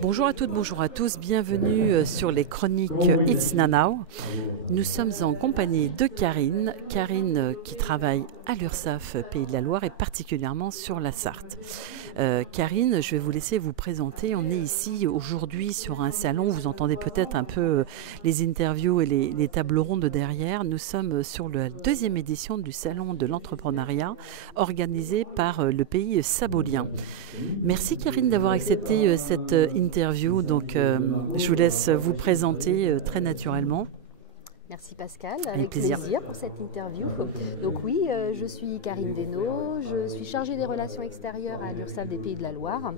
Bonjour à toutes, bonjour à tous, bienvenue sur les chroniques It's Now. Nous sommes en compagnie de Karine qui travaille à l'URSSAF Pays de la Loire et particulièrement sur la Sarthe. Karine, je vais vous laisser vous présenter. On est ici aujourd'hui sur un salon, vous entendez peut-être un peu les interviews et les tables rondes derrière. Nous sommes sur la deuxième édition du salon de l'entrepreneuriat organisé par le pays sabolien. Merci Karine d'avoir accepté cette interview. Donc je vous laisse vous présenter très naturellement. Merci Pascal, avec plaisir pour cette interview. Donc oui, je suis Karine Desnaud, je suis chargée des relations extérieures à l'URSSAF des Pays de la Loire.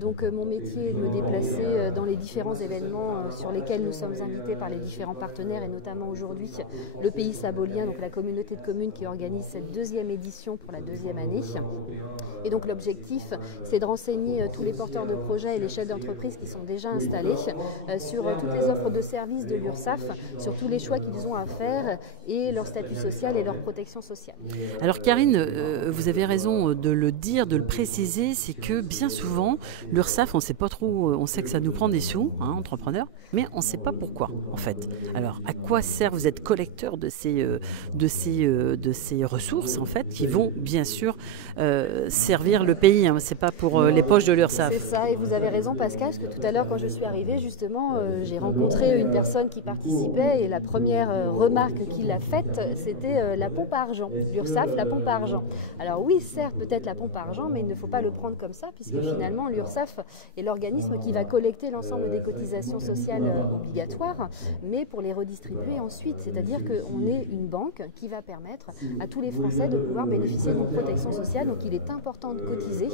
Donc mon métier est de me déplacer dans les différents événements sur lesquels nous sommes invités par les différents partenaires et notamment aujourd'hui le pays sabolien, donc la communauté de communes qui organise cette deuxième édition pour la deuxième année. Et donc l'objectif, c'est de renseigner tous les porteurs de projets et les chefs d'entreprise qui sont déjà installés sur toutes les offres de services de l'URSSAF, sur tous les choix qu'ils ont à faire et leur statut social et leur protection sociale. Alors Karine, vous avez raison de le dire, de le préciser, c'est que bien souvent, l'URSSAF, on ne sait pas trop, on sait que ça nous prend des sous, entrepreneurs, mais on ne sait pas pourquoi en fait. Alors à quoi sert, vous êtes collecteur de ces ressources en fait, qui vont bien sûr servir le pays, c'est pas pour les poches de l'URSSAF. C'est ça, et vous avez raison Pascal, parce que tout à l'heure quand je suis arrivée justement, j'ai rencontré une personne qui participait et la première remarque qu'il a faite, c'était la pompe à argent. L'URSSAF, la pompe à argent. Alors oui, certes, peut-être la pompe à argent, mais il ne faut pas le prendre comme ça, puisque finalement l'URSSAF est l'organisme qui va collecter l'ensemble des cotisations sociales obligatoires, mais pour les redistribuer ensuite. C'est-à-dire qu'on est une banque qui va permettre à tous les Français de pouvoir bénéficier d'une protection sociale. Donc il est important de cotiser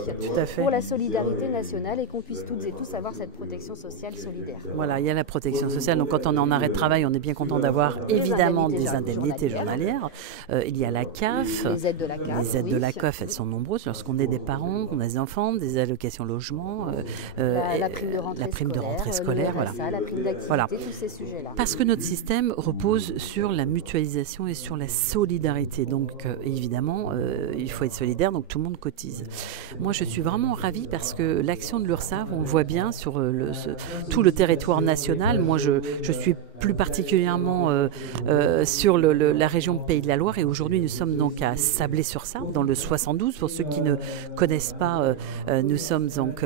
pour la solidarité nationale et qu'on puisse toutes et tous avoir cette protection sociale solidaire. Voilà, il y a la protection sociale. Donc quand on est en arrêt de travail, on est bien content d'avoir évidemment des indemnités journalières. Il y a la CAF, les aides de la CAF. Les aides de la CAF, elles sont nombreuses lorsqu'on est des parents, qu'on a des enfants, des allocations logement, la prime de rentrée scolaire, voilà. La prime d'activité, voilà. Tous ces sujets-là. Parce que notre système repose sur la mutualisation et sur la solidarité. Donc évidemment, il faut être solidaire, donc tout le monde cotise. Moi, je suis vraiment ravie parce que l'action de l'URSSAF, on le voit bien sur tout le territoire national. Moi, je suis plus particulièrement sur la région Pays de la Loire et aujourd'hui nous sommes donc à Sablé-sur-Sarthe dans le 72. Pour ceux qui ne connaissent pas, nous sommes donc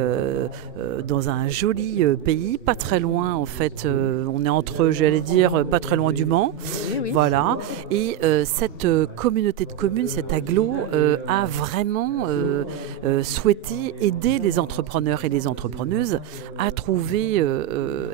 dans un joli pays, pas très loin en fait, on est entre, j'allais dire, pas très loin du Mans, oui. Voilà, et cette communauté de communes, cet agglo a vraiment souhaité aider les entrepreneurs et les entrepreneuses à trouver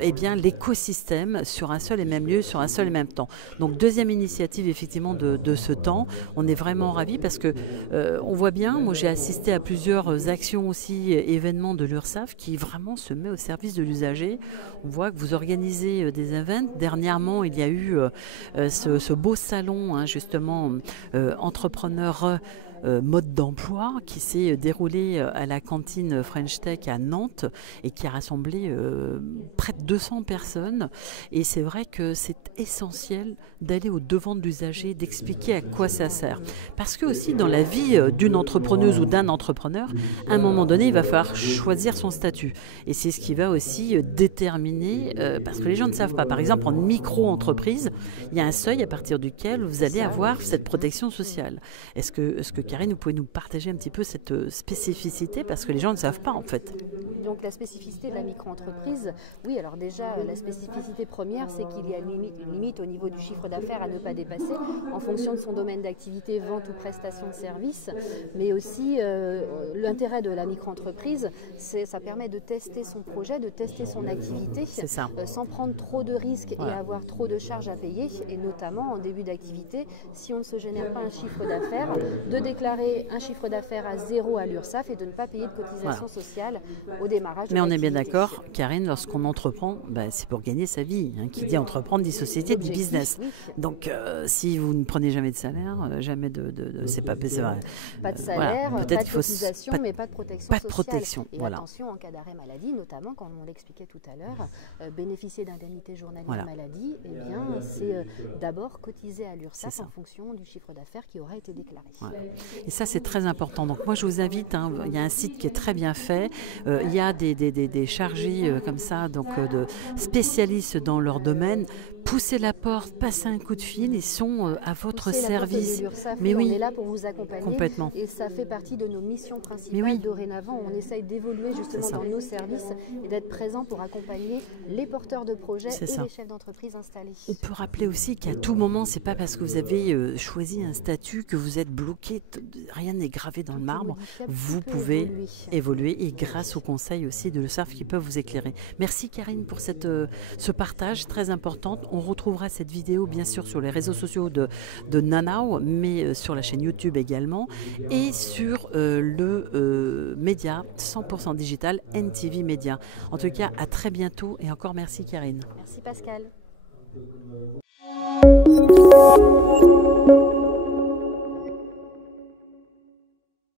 eh bien, l'écosystème sur un seul et même lieu, sur un seul et même temps. Donc deuxième initiative effectivement de ce temps, on est vraiment ravis parce que on voit bien, moi j'ai assisté à plusieurs actions aussi, événements de l'URSSAF qui vraiment se met au service de l'usager. On voit que vous organisez des events. Dernièrement, il y a eu ce beau salon justement entrepreneur mode d'emploi qui s'est déroulé à la cantine French Tech à Nantes et qui a rassemblé près de 200 personnes. Et c'est vrai que c'est essentiel d'aller au devant de l'usager, d'expliquer à quoi ça sert. Parce que aussi dans la vie d'une entrepreneuse ou d'un entrepreneur, à un moment donné, il va falloir choisir son statut. Et c'est ce qui va aussi déterminer, parce que les gens ne savent pas. Par exemple, en micro-entreprise, il y a un seuil à partir duquel vous allez avoir cette protection sociale. Est-ce que Karine, vous pouvez nous partager un petit peu cette spécificité parce que les gens ne savent pas en fait. Donc la spécificité de la micro-entreprise, oui, alors déjà la spécificité première c'est qu'il y a une limite au niveau du chiffre d'affaires à ne pas dépasser en fonction de son domaine d'activité, vente ou prestation de services, mais aussi l'intérêt de la micro-entreprise, ça permet de tester son projet, de tester son activité sans prendre trop de risques et avoir trop de charges à payer et notamment en début d'activité, si on ne se génère pas un chiffre d'affaires, de déclarer un chiffre d'affaires à zéro à l'URSSAF et de ne pas payer de cotisation sociale au démarrage. Mais on est bien d'accord, Karine, lorsqu'on entreprend, c'est pour gagner sa vie. Qui dit entreprendre dit société, dit business. Oui. Donc, si vous ne prenez jamais de salaire, jamais c'est pas vrai. Pas de salaire, voilà. pas de cotisation, mais pas de protection sociale. Protection, et voilà. attention, en cas d'arrêt maladie, notamment, comme on l'expliquait tout à l'heure, bénéficier d'indemnités journalières maladie, eh bien, c'est d'abord cotiser à l'URSSAF en fonction du chiffre d'affaires qui aura été déclaré. Voilà. Et ça, c'est très important. Donc, moi, je vous invite, il y a un site qui est très bien fait. Il y a des chargés comme ça, donc de spécialistes dans leur domaine. Poussez la porte, passez un coup de fil, ils sont à votre service. Mais oui, on est là pour vous accompagner. Complètement. Et ça fait partie de nos missions principales. Dorénavant, on essaye d'évoluer justement dans nos services et d'être présent pour accompagner les porteurs de projets et les chefs d'entreprise installés. On peut rappeler aussi qu'à tout moment, c'est pas parce que vous avez choisi un statut que vous êtes bloqué, rien n'est gravé dans le marbre. Vous pouvez évoluer et grâce au conseil aussi de l'URSSAF qui peuvent vous éclairer. Merci Karine pour ce partage très important. On retrouvera cette vidéo bien sûr sur les réseaux sociaux de Nanao, mais sur la chaîne YouTube également et sur le média 100% digital NTV Média. En tout cas, à très bientôt et encore merci Karine. Merci Pascal.